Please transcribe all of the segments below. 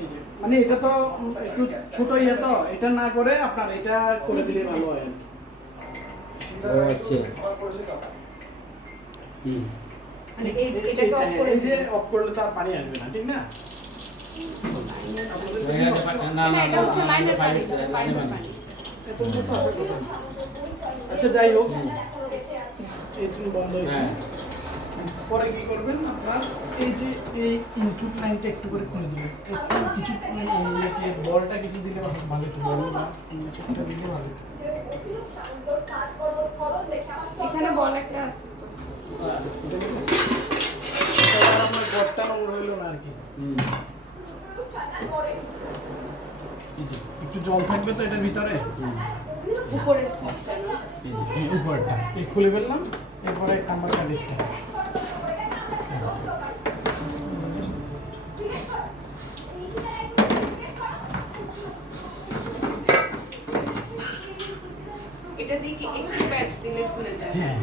এই যে মানে এটা তো একটু ছোট ইয়ে তো, এটা না করে আপনার এটা করে দিলে ভালো হয়। আচ্ছা মানে এটাকে অফ করে এই যে অফ করলে তো আর পানি আসবে না, ঠিক না? না না এটা হচ্ছে লাইনের পানি, পাইপের পানি। আচ্ছা যাই হোক, এই জন্য বন্ধ হয়েছে। হ্যাঁ। পরে কি করবেন আপনার, এই যে এই ইনপুট লাইনটা একটু করে খুলে দিবেন, একটু কিছু বলটা কিছু দিলে ভালো হতো, বল বা কিছুটা দিলে ভালো হতো। এখানে বল একটা আছে তো। এটা আপনার বটটা নোংরা হইলো না আর কি। এই যে একটু জল থাকবে তো এটার ভিতরে, উপরের সুইচটা না? এই উপরটা এই খুলে ফেললাম, এরপরে আমার কাটিসটা এটা দিয়ে কি একটু প্যাচ দিলে খুলে যায়? হ্যাঁ,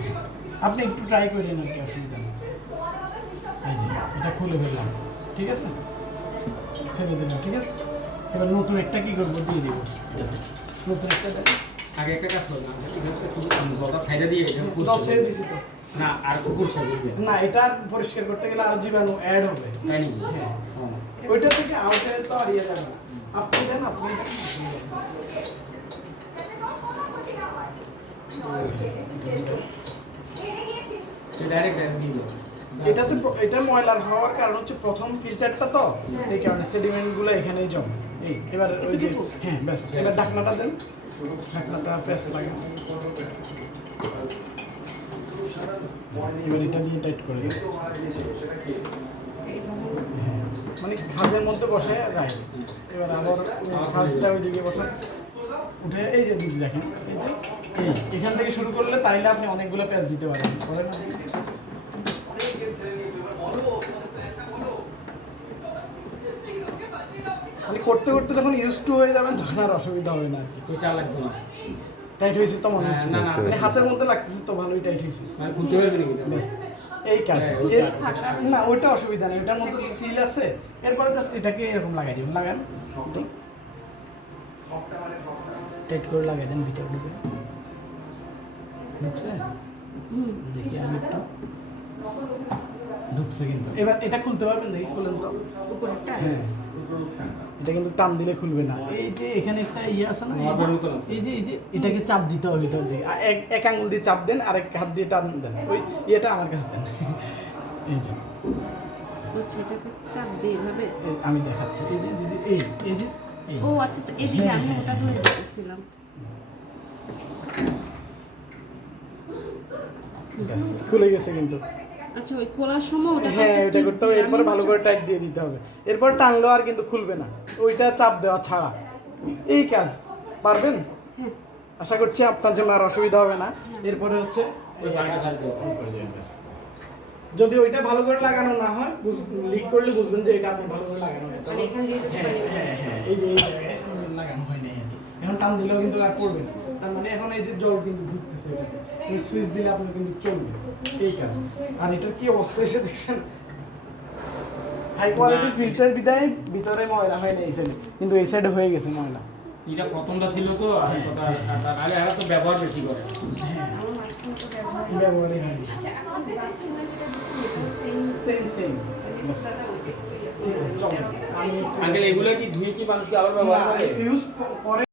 আপনি একটু ট্রাই করেন আর কি, অসুবিধা নেই। এই যে এটা খুলে ফেললাম, ঠিক আছে, ফেলে দিলাম, ঠিক আছে। এবার নতুন একটা কি করবো, দিয়ে দিব, নতুন একটা দেন। আগে একটা কাজ করলাম, বলটা সাইডে দিয়ে দশ ছেড়ে দিছি তো। না আর কুকুর সাথে না, এটা আর পরিষ্কার করতে গেলে আরো জীবাণু অ্যাড হবে। তাই নাকি? হ্যাঁ, হ্যাঁ। ওইটা থেকে আউটে তো আর ইয়ে যাবে না। আপনি দেন, আপনি দেন। ডাইরেক্ট দিয়ে দাও। এটাতে এটা ময়লার হওয়ার কারণ হচ্ছে প্রথম ফিল্টারটা তো, এই কারণে সেডিমেন্ট গুলো এখানেই জমে। এই এবার ওই যে হ্যাঁ ব্যাস, এবার ঢাকনাটা দেন, ঢাকনাটা প্রেস লাগান, এবার এটা দিয়ে টাইট করে দেন। হ্যাঁ, মানে খাঁজের মধ্যে বসে রাইট। এবার আবার খাঁজটা ওইদিকে বসে উঠে, এই যে দিদি দেখেন, এই যে এখান থেকে শুরু করলে তাইলে আপনি অনেকগুলো পেঁয়াজ দিতে পারেন। করেন না? মানে করতে করতে যখন ইউজ টু হয়ে যাবেন তখন আর অসুবিধা হবে না আর কি। পয়সা লাগবে না। টাইট হয়েছে তো মনে হচ্ছে, না, না, মানে হাতের মধ্যে লাগতেছে তো, ভালোই টাইট হয়েছে। মানে খুলতে পারবে নাকি? ব্যাস, এই কাজ। হ্যাঁ, না ওইটা অসুবিধা নেই, ওইটার মধ্যে সিল আছে। এরপরে জাস্ট এটাকে এরকম লাগাই দিবেন, লাগান, টাইট করে লাগাই দেন ভিতরে ঢুকে। ঢুকছে? দেখি আমি একটু, ঢুকছে কিন্তু। এবার এটা খুলতে পারবেন, দেখি খুলেন তো। উপরেরটা? হ্যাঁ, এটা কিন্তু টান দিলে খুলবে না। এই যে এখানে একটা ইয়ে আছে না, এই যে এটাকে চাপ দিতে হবে ভিতর দিকে। এক আঙ্গুল দিয়ে চাপ দেন, আরেক হাত দিয়ে টান দেন, ওই ইয়েটা আমার কাছে দেন। এই যে আচ্ছা, এটাকে চাপ দিয়ে এভাবে? আমি দেখাচ্ছি, এই যে দিদি, এই যে ও আচ্ছা আচ্ছা, এদিকে আমি ওটা ধরে দিতেছিলাম। ব্যাস, খুলে গেছে কিন্তু। আচ্ছা, ওই খোলার সময় ওটা হ্যাঁ, ওইটা করতে হবে, এরপরে ভালো করে টাইট দিয়ে দিতে হবে। এরপর টানলো আর কিন্তু খুলবে না, ওইটা চাপ দেওয়া ছাড়া। এই কাজ পারবেন? হ্যাঁ। আশা করছি আপনার জন্য আর অসুবিধা হবে না। এরপরে হচ্ছে ওই পাটা ছাড়তে হবে। যদি ওইটা ভালো করে লাগানো না হয়, লিক করলে বুঝবেন যে এটা আপনার ভালো করে লাগানো হয়েছে। মানে এখান দিয়ে যদি হ্যাঁ পানি হ্যাঁ হ্যাঁ, এই যে এই জায়গায় লাগানো হয় নাই আর কি। এখন টান দিলেও কিন্তু আর পড়বে না। তার মানে এখন এই যে জল কিন্তু ঢুকতেছে এটাতে, ওই সুইচ দিলে আপনার কিন্তু চলবে। এই কাজ। আর এটার কি অবস্থা এসে দেখছেন, হাই কোয়ালিটির ফিল্টার বিদায় ভিতরে ময়লা হয় না এই সাইডে, কিন্তু এই সাইডে হয়ে গেছে ময়লা। এটা প্রথমটা ছিল তো, আর কথা তাহলে আর তো ব্যবহার বেশি করে। হ্যাঁ, আমার মাঝখানে তো ব্যবহার ব্যবহারই হয়। আচ্ছা, এখন বাথরুমে যেটা দিচ্ছি সেম সেম। আঙ্কেল এগুলো কি ধুই কি মানুষকে আবার ব্যবহার করে? ইউজ করে